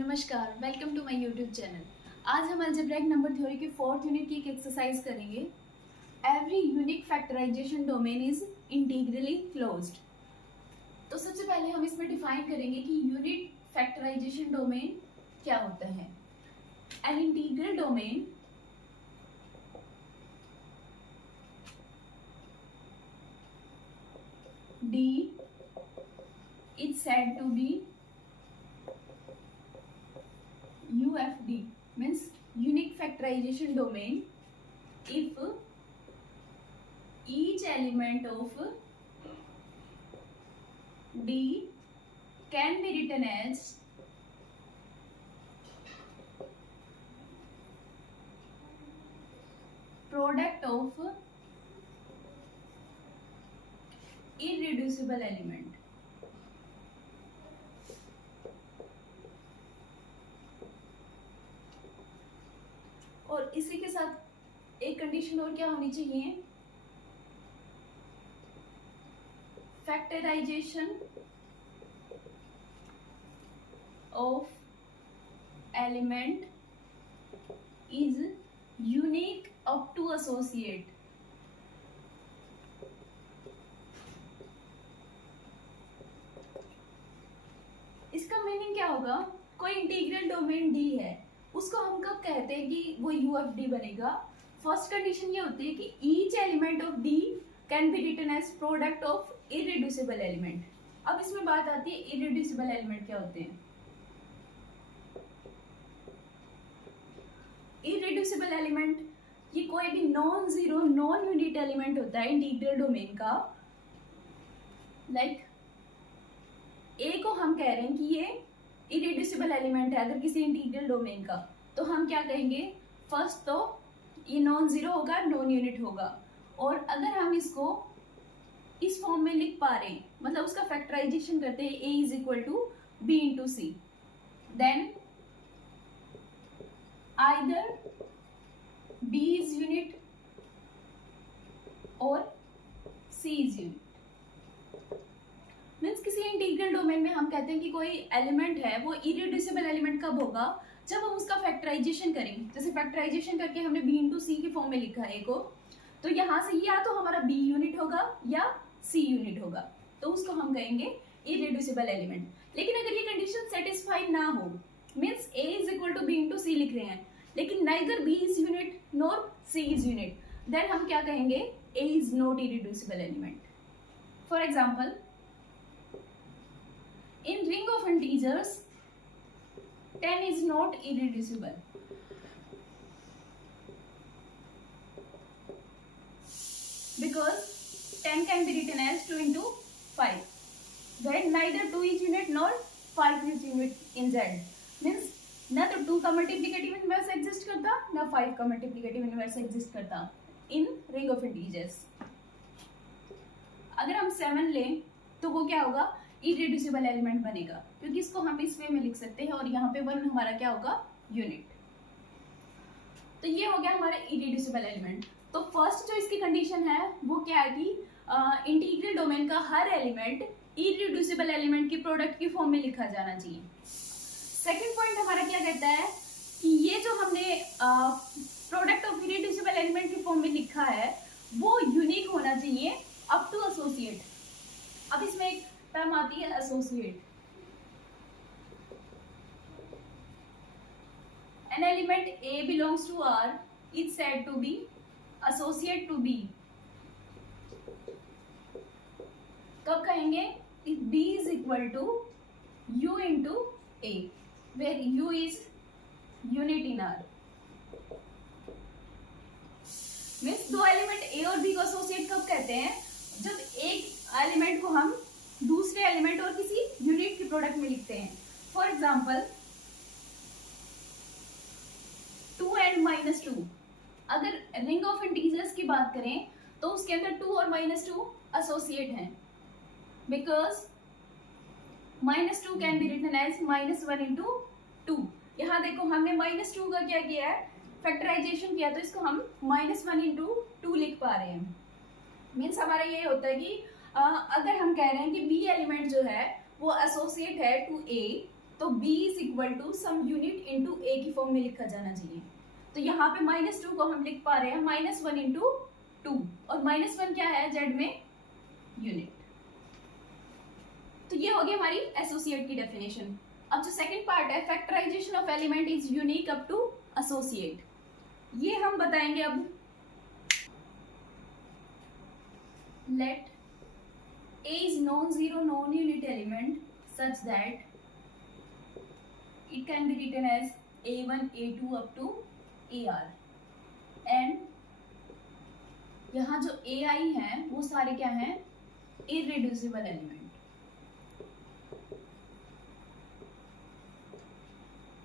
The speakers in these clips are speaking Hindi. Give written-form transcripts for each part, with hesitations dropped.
नमस्कार, welcome to my YouTube channel. आज हम अलजेब्रिक नंबर थ्योरी की फोर्थ यूनिट की एक एक्सरसाइज करेंगे। Every unique factorization domain is integrally closed. तो सबसे पहले हम इसमें डिफाइन करेंगे कि यूनिक फैक्टराइजेशन डोमेन क्या होता है। An integral domain D is said to be UFD, means unique factorization domain if each element of D can be written as product of irreducible element। और इसी के साथ एक कंडीशन और क्या होनी चाहिए, factorization of element is unique up to associate. इसका मीनिंग क्या होगा, कोई इंटीग्रल डोमेन डी है, उसको हम कब कहते हैं कि वो यूएफडी बनेगा। फर्स्ट कंडीशन ये होती है कि each element of D can be written as product of irreducible element. अब इसमें बात आती है इररिड्यूसिबल एलिमेंट क्या होते हैं। इररिड्यूसिबल एलिमेंट ये कोई भी non zero non unit element होता है इंटीग्रल डोमेन का। लाइक ए को हम कह रहे हैं कि ये इररिड्यूसिबल एलिमेंट है अगर किसी इंटीग्रल डोमेन का, तो हम क्या कहेंगे, फर्स्ट तो ये नॉन जीरो होगा, नॉन यूनिट होगा। और अगर हम इसको इस फॉर्म में लिख पा रहे हैं, मतलब उसका फैक्टराइजेशन करते हैं a is equal to B into c, then either b is unit और c इज यूनिट। मीन्स किसी इंटीग्रल डोमेन में हम कहते हैं कि कोई एलिमेंट है वो इररिड्यूसिबल एलिमेंट कब होगा, जब हम उसका फैक्टराइजेशन करेंगे। जैसे फैक्टराइजेशन करके हमने b इंटू सी के फॉर्म में लिखा है को, तो यहाँ से या तो हमारा b यूनिट होगा या c यूनिट होगा, तो उसको हम कहेंगे इररिड्यूसिबल एलिमेंट। लेकिन अगर ये कंडीशन सेटिस्फाइड ना हो, means a is equal to B into C लिख रहे हैं लेकिन neither b is unit nor c is unit, then हम क्या कहेंगे, a is not irreducible element. For example, in ring of integers 10 is not irreducible because 10 can be written as 2 into 5, where neither 2 is unit nor 5 is unit in Z, means ना तो 2 का मल्टीप्लिकेटिव इनवर्स एग्जिस्ट करता ना 5 का मल्टीप्लिकेटिव इनवर्स एग्जिस्ट करता इन रिंग ऑफ इंटीजर्स। अगर हम 7 लें तो वो क्या होगा, इररिड्यूसिबल एलिमेंट बनेगा, क्योंकि इसको हम इस वे में लिख सकते हैं और यहाँ पे 1 हमारा क्या होगा, यूनिट। तो ये हो गया हमारा इररिड्यूसिबल एलिमेंट। तो फर्स्ट जो इसकी कंडीशन है वो क्या है कि इंटीग्रल डोमेन का हर एलिमेंट इररिड्यूसिबल एलिमेंट की प्रोडक्ट की फॉर्म में लिखा जाना चाहिए। सेकेंड पॉइंट हमारा क्या कहता है कि ये जो हमने प्रोडक्ट ऑफ इररिड्यूसिबल एलिमेंट की फॉर्म में लिखा है वो यूनिक होना चाहिए अप टू एसोसिएट। अब इसमें एक टर्म आती है associate. An element A belongs to R is said to be associate to B। कब कहेंगे, if B is equal to U into A, where U is unit in R। Means दो एलिमेंट A और B को एसोसिएट कब कहते हैं, जब एक एलिमेंट को हम दूसरे एलिमेंट और किसी यूनिट की प्रोडक्ट में लिखते हैं। फॉर एग्जाम्पल 2 एंड -2, अगर रिंग ऑफ इंटीजर्स की बात करें तो उसके अंदर 2 और -2 एसोसिएट हैं, because -2 can be written as -1 into 2। यहाँ देखो हमने -2 का क्या किया है, फैक्टराइजेशन किया, तो इसको हम -1 इंटू 2 लिख पा रहे हैं। मीन्स हमारा ये होता है कि अगर हम कह रहे हैं कि बी एलिमेंट जो है वो एसोसिएट है टू ए, तो b is equal to some unit into a की फॉर्म में लिखा जाना चाहिए। तो यहाँ पे -2 को हम लिख पा रहे हैं -1 इंटू 2, और -1 क्या है z में? यूनिट। तो ये हो गई हमारी एसोसिएट की डेफिनेशन। अब जो सेकंड पार्ट है, factorization of element is unique up to associate, ये हम बताएंगे अब। Let A is non-zero non-unit element such that it can be written as A1, A2 up to AR, and यहाँ जो AI हैं वो सारे क्या हैं? irreducible element।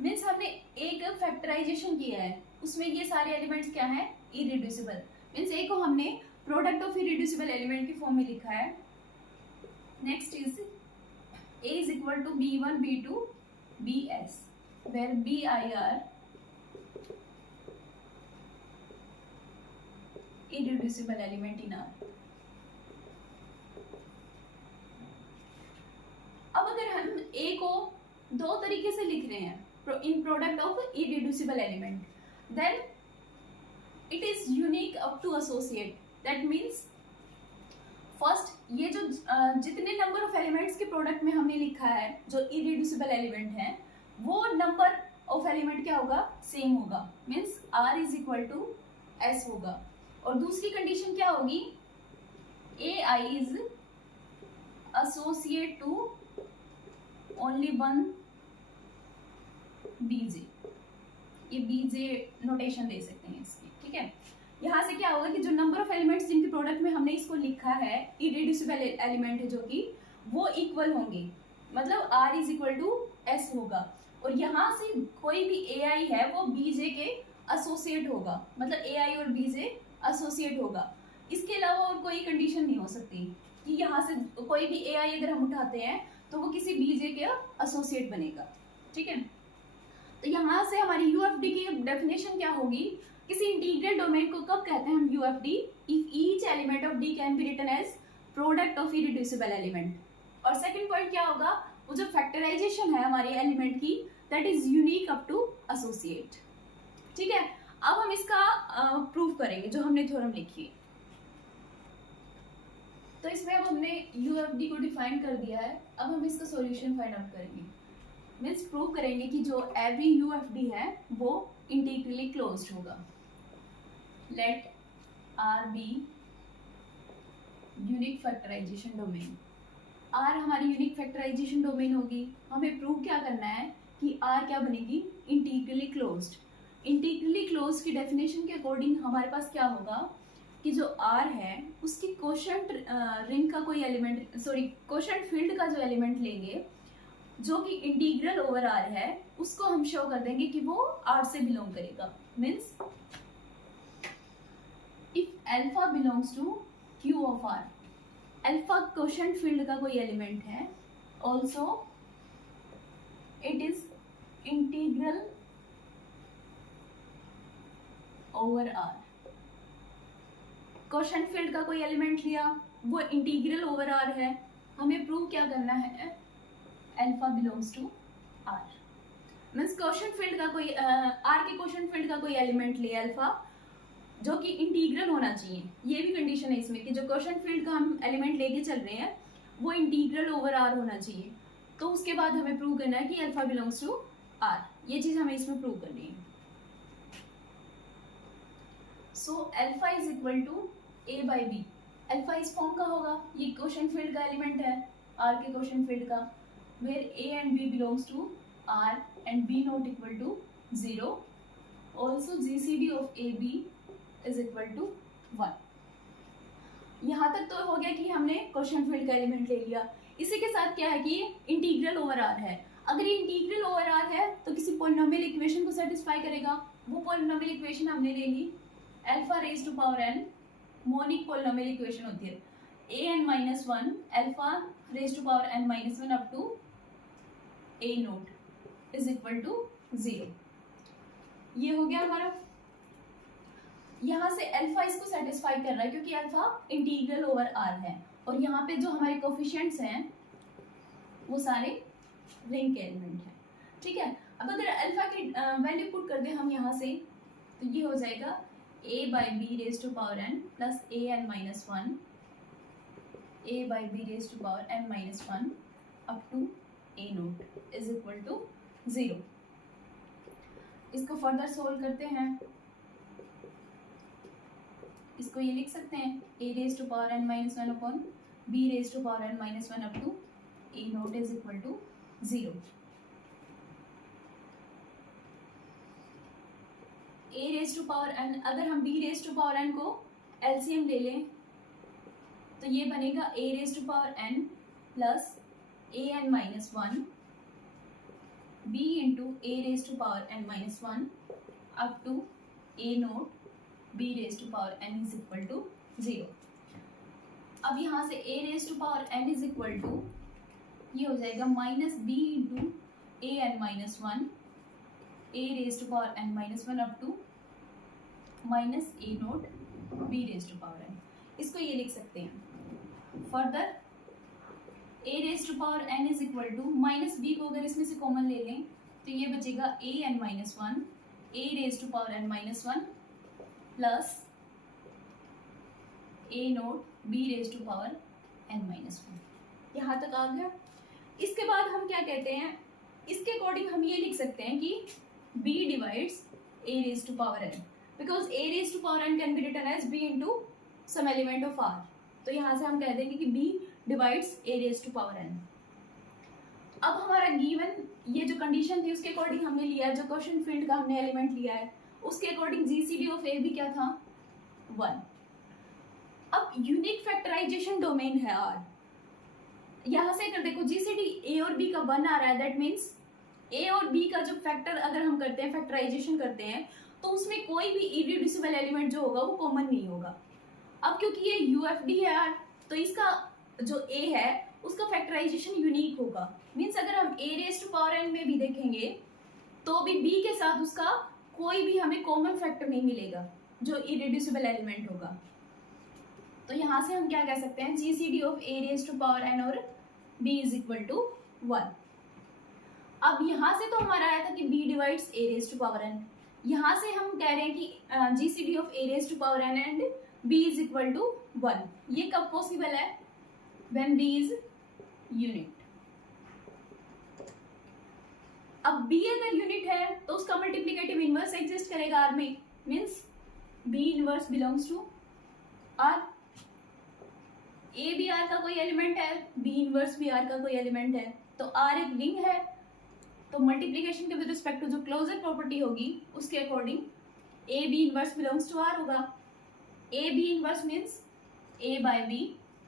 मीन्स हमने एक फैक्टराइजेशन किया है, उसमें ये सारे एलिमेंट्स क्या हैं? irreducible। मीन्स A को हमने प्रोडक्ट ऑफ irreducible एलिमेंट की फॉर्म में लिखा है। Next is A is equal to B1, B2, Bs, where Bi are irreducible element in R। अब अगर हम A को दो तरीके से लिख रहे हैं in product of irreducible element, then it is unique up to associate. That means first ये जो जितने नंबर ऑफ एलिमेंट्स के प्रोडक्ट में हमने लिखा है जो इरेड्यूसिबल एलिमेंट है, वो नंबर ऑफ एलिमेंट क्या होगा? सेम होगा। Means R is equal to S होगा। और दूसरी कंडीशन क्या होगी? AI is associate to only one BJ। ये BJ नोटेशन दे सकते हैं इसकी, ठीक है। यहाँ से क्या होगा कि जो नंबर ऑफ एलिमेंट्स जिनके प्रोडक्ट में हमने इसको लिखा है इरेड्यूसिबल एलिमेंट है जो कि वो इक्वल होंगे, मतलब R is equal to S होगा। और यहाँ से कोई भी AI है वो BJ के एसोसिएट होगा, मतलब AI और BJ एसोसिएट होगा। इसके अलावा और कोई कंडीशन नहीं हो सकती कि यहाँ से कोई भी AI अगर हम उठाते हैं तो वो किसी BJ के एसोसिएट बनेगा, ठीक है। तो यहाँ से हमारी UFD की डेफिनेशन क्या होगी? किसी इंटीग्रल डोमेन को कब कहते हैं हम? UFD if each element of D can be written as product of irreducible element. और सेकंड पॉइंट क्या होगा? वो जो फैक्टराइजेशन है हमारे एलिमेंट की, that is unique up to associate, ठीक है। अब हम इसका प्रूफ करेंगे जो हमने थ्योरम लिखी है। तो इसमें अब हमने UFD को डिफाइन कर दिया है, अब हम इसका सॉल्यूशन फाइंड आउट करेंगे। मीन्स प्रूव करेंगे कि जो एवरी UFD है वो इंटीग्रली क्लोज्ड होगा। Let R be unique factorization domain. R हमारी यूनिक फैक्टराइजेशन डोमेन होगी। हमें प्रूव क्या करना है कि R क्या बनेगी? Integrally closed. इंटीग्रली क्लोज्ड की डेफिनेशन के अकॉर्डिंग हमारे पास क्या होगा कि जो R है उसकी कोशेंट रिंग का कोई एलिमेंट, सॉरी कोशेंट फील्ड का जो एलिमेंट लेंगे जो कि इंटीग्रल ओवर R है, उसको हम शो कर देंगे कि वो R से बिलोंग करेगा। Means if alpha belongs to Q of R, alpha quotient field का कोई एलिमेंट है, also it is integral over R। Quotient field का कोई एलिमेंट लिया, वो इंटीग्रल ओवर R है। हमें प्रूव क्या करना है? Alpha belongs to R। Means quotient field का कोई R के कोशेंट फील्ड का कोई एलिमेंट लिया अल्फा, जो कि इंटीग्रल होना चाहिए। ये भी कंडीशन है इसमें कि जो कोशेंट फील्ड का हम एलिमेंट लेके चल रहे हैं वो इंटीग्रल ओवर R होना चाहिए। तो उसके बाद हमें प्रूव करना है कि अल्फा बिलोंग्स टू R। ये चीज हमें इसमें प्रूव करनी है। So alpha is equal to A by b. Alpha इस फॉर्म का होगा, ये कोशेंट फील्ड का एलिमेंट है R के कोशेंट फील्ड का, where A and B belongs to R and B not equal to 0. Also GCD of AB is equal to 1. यहाँ तक तो हो गया कि हमने कोशेंट फील्ड का एलिमेंट ले लिया। इसी के साथ क्या है कि ये इंटीग्रल ओवर R है। अगर ये इंटीग्रल ओवर R है तो किसी पॉलिनोमियल इक्वेशन को सेटिस्फाई करेगा। वो पॉलिनोमियल इक्वेशन हमने ले ली, alpha raise to power n, monic polynomial equation होती है an-1 alpha raise to power n-1 up to A nought is equal to 0। ये हो गया हमारा। यहाँ से अल्फा इसको सेटिस्फाई कर रहा है क्योंकि अल्फा इंटीग्रल ओवर R है, और यहाँ पे जो हमारे कोफिशिएंट्स हैं वो सारे रिंग के एलिमेंट हैं। अब अगर अल्फा की वैल्यू पुट कर दें हम यहाँ से, तो ये हो जाएगा a by b raised to power n plus a n minus 1, a by b raised to power n minus 1 up to a naught is equal to 0। इसको फर्दर सोल्व करते हैं, इसको ये लिख सकते हैं a raised to power n minus 1 upon b raised to power n minus 1 up to a naught is equal to 0। a raise to power n, अगर हम b raise to power n को एलसीएम ले लें तो ये बनेगा a raise to power n plus a n minus 1 b into a raise to power n minus 1 up to a naught b raise to power n is equal to 0। अब यहाँ से a raise to power n is equal to ये हो जाएगा minus b into a n minus 1 a raise to power n minus 1 up to minus a naught b raise to power n। इसको ये लिख सकते हैं further a raise to power n is equal to minus b को अगर इसमें से कॉमन ले लें तो ये बचेगा a n minus 1 a raise to power n minus 1 plus a naught b raise to power n minus 1। यहाँ तक आ गया। इसके बाद हम क्या कहते हैं, इसके अकॉर्डिंग हम ये लिख सकते हैं कि b divides a raised to power n, because a raised to power n can be written as b into some element of r। तो यहाँ से हम कह देंगे कि b divides a raised to power n। अब हमारा गिवन ये जो कंडीशन थी उसके अकॉर्डिंग हमने लिया है, जो क्वेश्चन फील्ड का हमने एलिमेंट लिया है उसके अकॉर्डिंग जीसीडी ऑफ ए भी क्या था 1। अब यूनिक फैक्टराइजेशन डोमेन है r, यहाँ से अगर देखो जीसीडी ए और बी का 1 आ रहा है, दैट मीन्स ए और बी का जो फैक्टर अगर हम करते हैं फैक्टराइजेशन करते हैं तो उसमें कोई भी इरेड्यूसिबल एलिमेंट जो होगा वो कॉमन नहीं होगा। अब क्योंकि ये यूएफडी है यार, तो इसका जो ए है उसका फैक्टराइजेशन यूनिक होगा। मीन्स अगर हम ए रेज टू पावर एन में भी देखेंगे तो भी बी के साथ उसका कोई भी हमें कॉमन फैक्टर नहीं मिलेगा जो इरेड्यूसिबल एलिमेंट होगा। तो यहाँ से हम क्या कह सकते हैं, GCD of a raise to power n और बी इज इक्वल टू 1। अब यहाँ से तो हमारा आया था कि b divides a raise to power n, यहाँ से हम कह रहे हैं कि GCD of a raise to power n and b is equal to 1। ये कब पॉसिबल है, व्हेन b इज यूनिट। अब b अगर यूनिट है तो उसका मल्टीप्लिकेटिव इनवर्स एग्जिस्ट करेगा r में, means b inverse belongs to r। a भी r का कोई एलिमेंट है, b इनवर्स भी r का कोई एलिमेंट है, तो r एक रिंग है। तो मल्टीप्लिकेशन के विद रिस्पेक्ट टू जो क्लोजर प्रॉपर्टी होगी उसके according A B inverse belongs to R होगा। A B inverse means A by B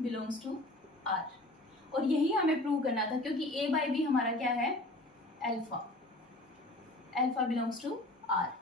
belongs to R, और यही हमें प्रूव करना था क्योंकि ए बाय बी हमारा क्या है, alpha, alpha belongs to R.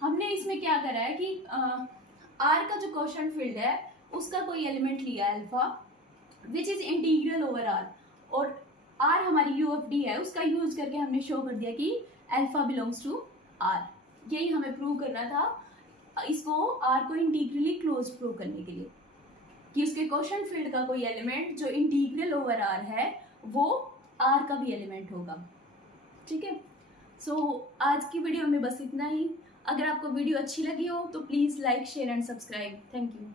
हमने इसमें क्या करा है कि आर का जो क्वेश्चन फील्ड है उसका कोई एलिमेंट लिया alpha which is integral over R, और आर हमारी यूएफडी है उसका यूज करके हमने शो कर दिया कि अल्फा बिलोंग्स टू आर। यही हमें प्रूव करना था, इसको आर को इंटीग्रली क्लोज प्रूव करने के लिए कि उसके क्वेश्चन फील्ड का कोई एलिमेंट जो इंटीग्रल ओवर आर है वो आर का भी एलिमेंट होगा। ठीक है, सो आज की वीडियो में बस इतना ही। अगर आपको वीडियो अच्छी लगी हो तो please like share and subscribe. Thank you.